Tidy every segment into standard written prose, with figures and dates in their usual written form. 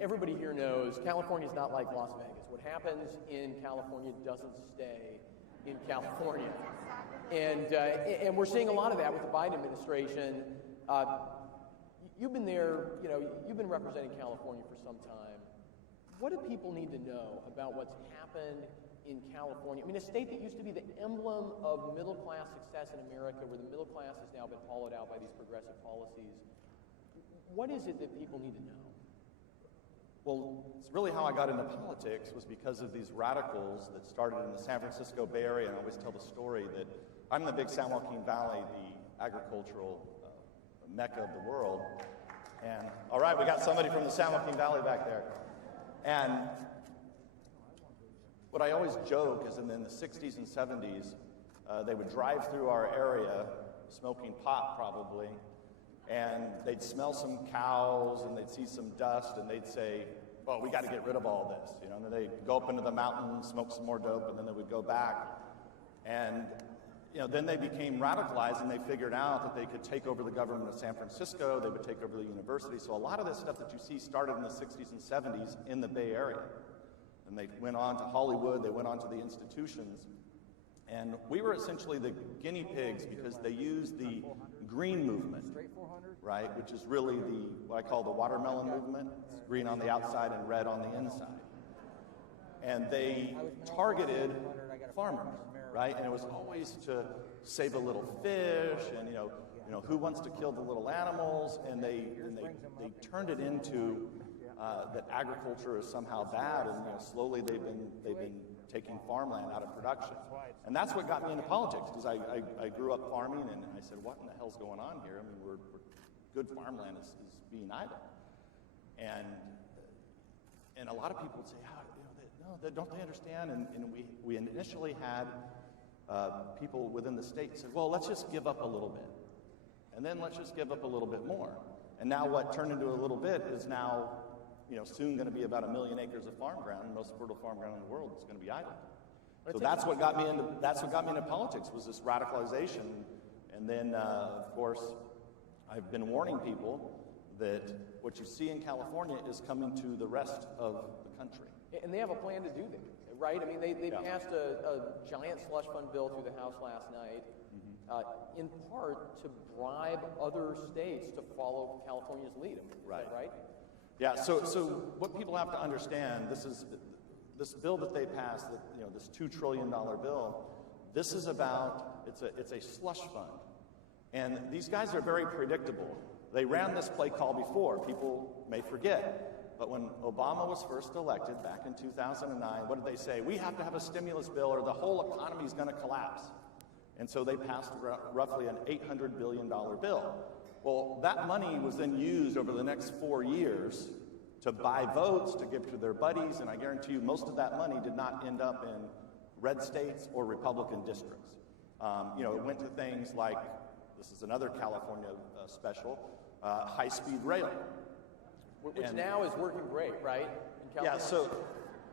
everybody here knows California is not like Las Vegas. What happens in California doesn't stay in California. And we're seeing a lot of that with the Biden administration. You've been there, you've been representing California for some time. What do people need to know about what's happened in California? I mean, a state that used to be the emblem of middle-class success in America, where the middle class has now been hollowed out by these progressive policies. What is it that people need to know? Well, it's really how I got into politics was because of these radicals that started in the San Francisco Bay Area, and I always tell the story that I'm in the big San Joaquin Valley, the agricultural mecca of the world. And all right, we got somebody from the San Joaquin Valley back there. And what I always joke is in the 60s and 70s, they would drive through our area, smoking pot probably, and they'd smell some cows and they'd see some dust and they'd say, well, we got to get rid of all this. And then they'd go up into the mountains, smoke some more dope, and then they would go back. And then they became radicalized and they figured out that they could take over the government of San Francisco, they would take over the university. So a lot of this stuff that you see started in the 60s and 70s in the Bay Area. And they went on to Hollywood, they went on to the institutions. And we were essentially the guinea pigs because they used the green movement, right, which is really what I call the watermelon movement. It's green on the outside and red on the inside. And they targeted farmers, right? And it was always to save a little fish and, who wants to kill the little animals? And they turned it into that agriculture is somehow bad, and slowly they've been taking farmland out of production. And that's what got me into politics, because I grew up farming, and I said, what in the hell's going on here? I mean, we're good farmland is being idle. And a lot of people would say, don't they understand? And we initially had people within the state said, well, let's just give up a little bit. And then let's just give up a little bit more. And now what turned into a little bit is now, soon going to be about 1 million acres of farm ground. Most fertile farm ground in the world is going to be idle. So that's what got me into politics, was this radicalization. And then, of course, I've been warning people that what you see in California is coming to the rest of the country. And they have a plan to do that, right? I mean, they passed a giant slush fund bill through the House last night, in part to bribe other states to follow California's lead. I mean, is that right? Yeah. So what people have to understand, this bill that they passed, this $2 trillion bill, this is about it's a slush fund, and these guys are very predictable. They ran this play call before. People may forget, but when Obama was first elected back in 2009, what did they say? We have to have a stimulus bill or the whole economy is going to collapse. And so they passed roughly an $800 billion bill. Well, that money was then used over the next 4 years to buy votes, to give to their buddies, and I guarantee you most of that money did not end up in red states or Republican districts. It went to things like, this is another California special, high-speed rail. Which now is working great, right? In California? Yeah,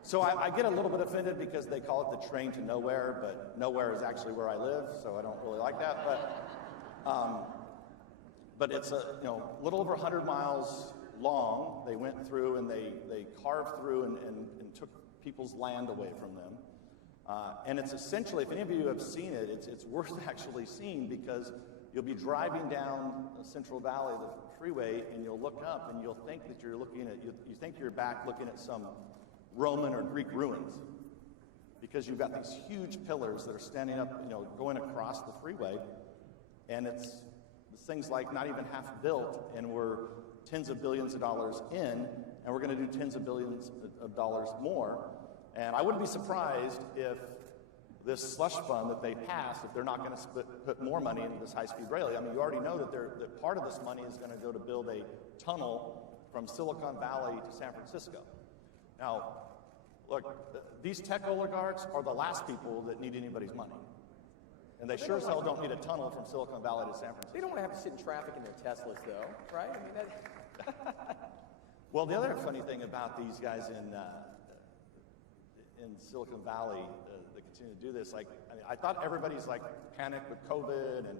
so I get a little bit offended because they call it the train to nowhere, but nowhere is actually where I live, so I don't really like that. But it's a little over 100 miles long. They went through and they carved through and took people's land away from them. And it's essentially, if any of you have seen it, it's worth actually seeing, because you'll be driving down the Central Valley, the freeway, and you'll look up and you'll think that you're looking at, you think you're back looking at some Roman or Greek ruins, because you've got these huge pillars that are standing up, going across the freeway, and it's things like not even half built, and we're tens of billions of dollars in, and we're going to do tens of billions of dollars more. And I wouldn't be surprised if this slush fund that they passed, if they're not going to put more money into this high-speed rail. I mean, you already know that part of this money is going to go to build a tunnel from Silicon Valley to San Francisco. Now, look, these tech oligarchs are the last people that need anybody's money. And they sure as hell don't need a tunnel from Silicon Valley to San Francisco. They don't want to have to sit in traffic in their Teslas, though, right? I mean, Well, the other funny thing about these guys in Silicon Valley that continue to do this, I thought everybody's panicked with COVID, and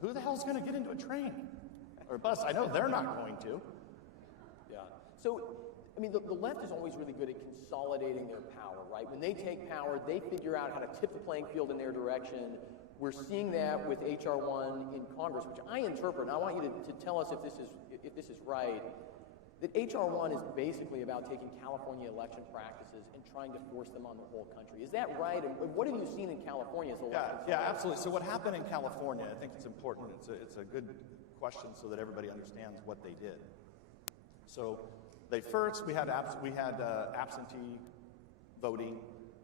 who the hell's going to get into a train or a bus? I know they're not going to. Yeah. So, I mean, the left is always really good at consolidating their power, right? When they take power, they figure out how to tip the playing field in their direction. We're seeing that with H.R. 1 in Congress, which I interpret, and I want you to tell us if this is right, that H.R. 1 is basically about taking California election practices and trying to force them on the whole country. Is that right? And what have you seen in California as elections? Yeah, absolutely. So what happened in California, I think it's important, it's a good question so that everybody understands what they did. So we had absentee voting.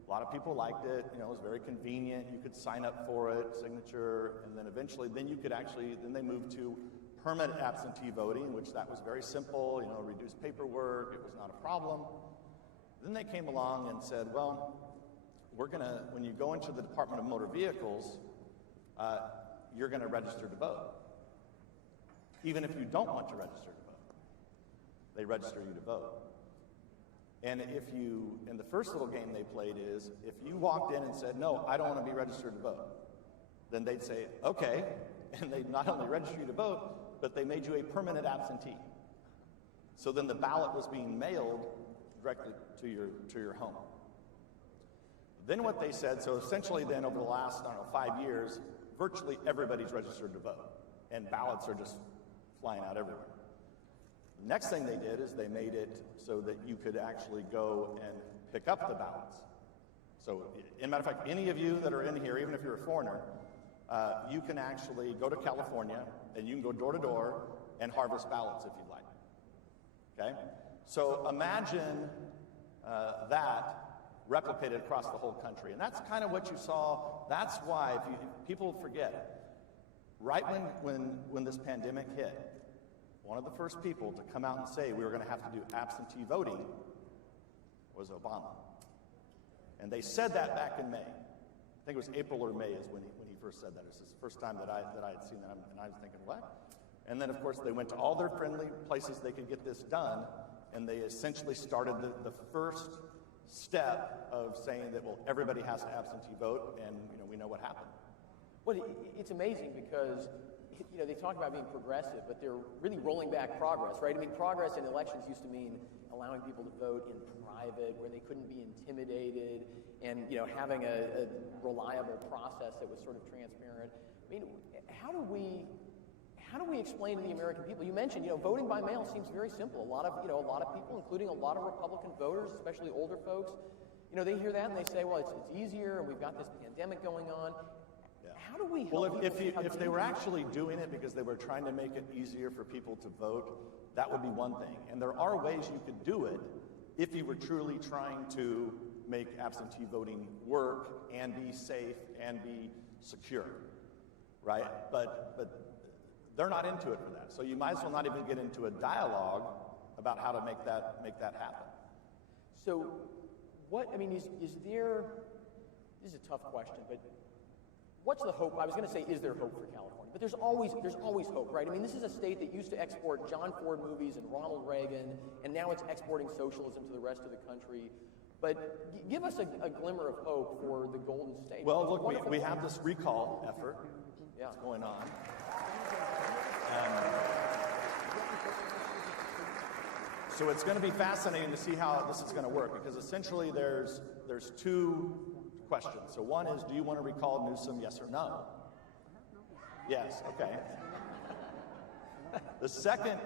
A lot of people liked it. You know, it was very convenient. You could sign up for it, signature, and then eventually, then they moved to permanent absentee voting, which that was very simple. You know, reduced paperwork. It was not a problem. Then they came along and said, well, when you go into the Department of Motor Vehicles, you're gonna register to vote. Even if you don't want to register to vote, they register you to vote. And and the first little game they played is, if you walked in and said, no, I don't want to be registered to vote, then they'd say, okay, and they'd not only register you to vote, but they made you a permanent absentee. So then the ballot was being mailed directly to your home. Then what they said, so essentially then over the last, 5 years, virtually everybody's registered to vote, and ballots are just flying out everywhere. The next thing they did is they made it so that you could actually go and pick up the ballots. So, in matter of fact, any of you that are in here, even if you're a foreigner, you can actually go to California and you can go door to door and harvest ballots if you'd like. Okay? So imagine that replicated across the whole country. And that's kind of what you saw. That's why, if people forget, right when this pandemic hit, one of the first people to come out and say we were going to have to do absentee voting was Obama. And they said that back in May. I think it was April or May is when he first said that. It was the first time that I had seen that, and I was thinking, what? And then, of course, they went to all their friendly places they could get this done, and they essentially started the first step of saying that, well, everybody has to absentee vote, and we know what happened. Well, it's amazing because they talk about being progressive, but they're really rolling back progress, right? I mean, progress in elections used to mean allowing people to vote in private, where they couldn't be intimidated, and having a reliable process that was sort of transparent. I mean, how do we explain to the American people? You mentioned, voting by mail seems very simple. A lot of people, including a lot of Republican voters, especially older folks, they hear that and they say, well, it's easier, and we've got this pandemic going on. How do we help people? If they were actually doing it because they were trying to make it easier for people to vote, that would be one thing. And there are ways you could do it if you were truly trying to make absentee voting work and be safe and be secure, right? But they're not into it for that. So you might as well not even get into a dialogue about how to make that happen. So is there, this is a tough question, but what's the hope? I was going to say, is there hope for California? But there's always hope, right? I mean, this is a state that used to export John Ford movies and Ronald Reagan, and now it's exporting socialism to the rest of the country. But give us a glimmer of hope for the Golden State. Well, look, we have this recall effort that's going on. So it's going to be fascinating to see how this is going to work, because essentially there's two questions. So one is, do you want to recall Newsom, yes or no? Yes, okay. The second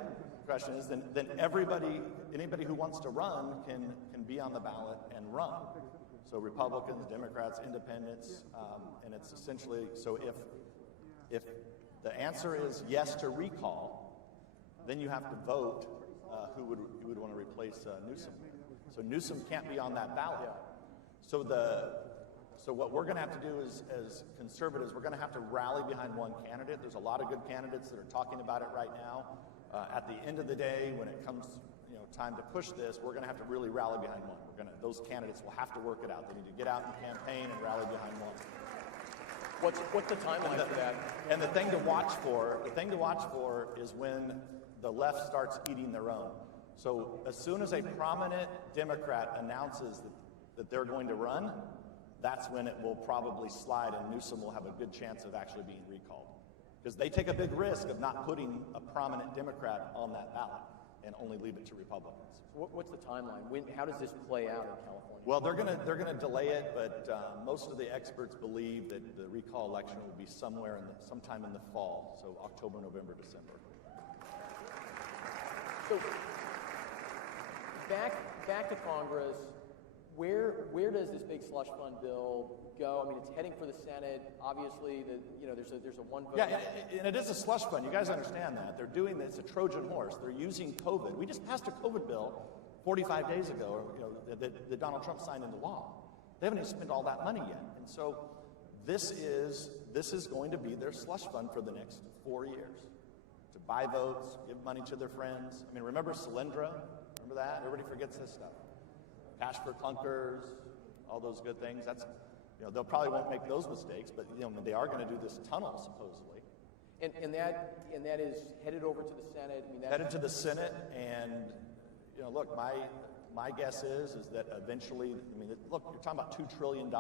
question is, then anybody who wants to run can be on the ballot and run. So Republicans, Democrats, Independents, and it's essentially, so if the answer is yes to recall, then you have to vote who would want to replace Newsom. So Newsom can't be on that ballot. So what we're going to have to do as conservatives, we're going to have to rally behind one candidate. There's a lot of good candidates that are talking about it right now. At the end of the day, when it comes time to push this, we're going to have to really rally behind one. Those candidates will have to work it out. They need to get out and campaign and rally behind one. What's the timeline for that? And the thing to watch for is when the left starts eating their own. So as soon as a prominent Democrat announces that they're going to run, that's when it will probably slide, and Newsom will have a good chance of actually being recalled. Because they take a big risk of not putting a prominent Democrat on that ballot. and only leave it to Republicans. So what's the timeline? How does this play out in California? Well, they're gonna delay it, but most of the experts believe that the recall election will be sometime in the fall, so October, November, December. So back to Congress. Where does this big slush fund bill go? I mean, it's heading for the Senate. Obviously, there's a one vote. Yeah, and it is a slush fund. You guys understand that. They're doing this, it's a Trojan horse. They're using COVID. We just passed a COVID bill 45 days ago, that Donald Trump signed into law. They haven't even spent all that money yet. And so this is going to be their slush fund for the next 4 years. To buy votes, give money to their friends. I mean, remember Solyndra? Remember that? Everybody forgets this stuff. Cash for clunkers, all those good things. That's, they'll probably won't make those mistakes, but they are going to do this tunnel supposedly. And that is headed over to the Senate. I mean, headed to the Senate, and look, my guess is that eventually, look, you're talking about $2 trillion.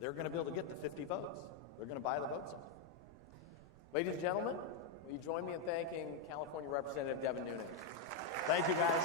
They're going to be able to get the 50 votes. They're going to buy the votes off. Ladies and gentlemen, will you join me in thanking California Representative Devin Nunes? Thank you, guys.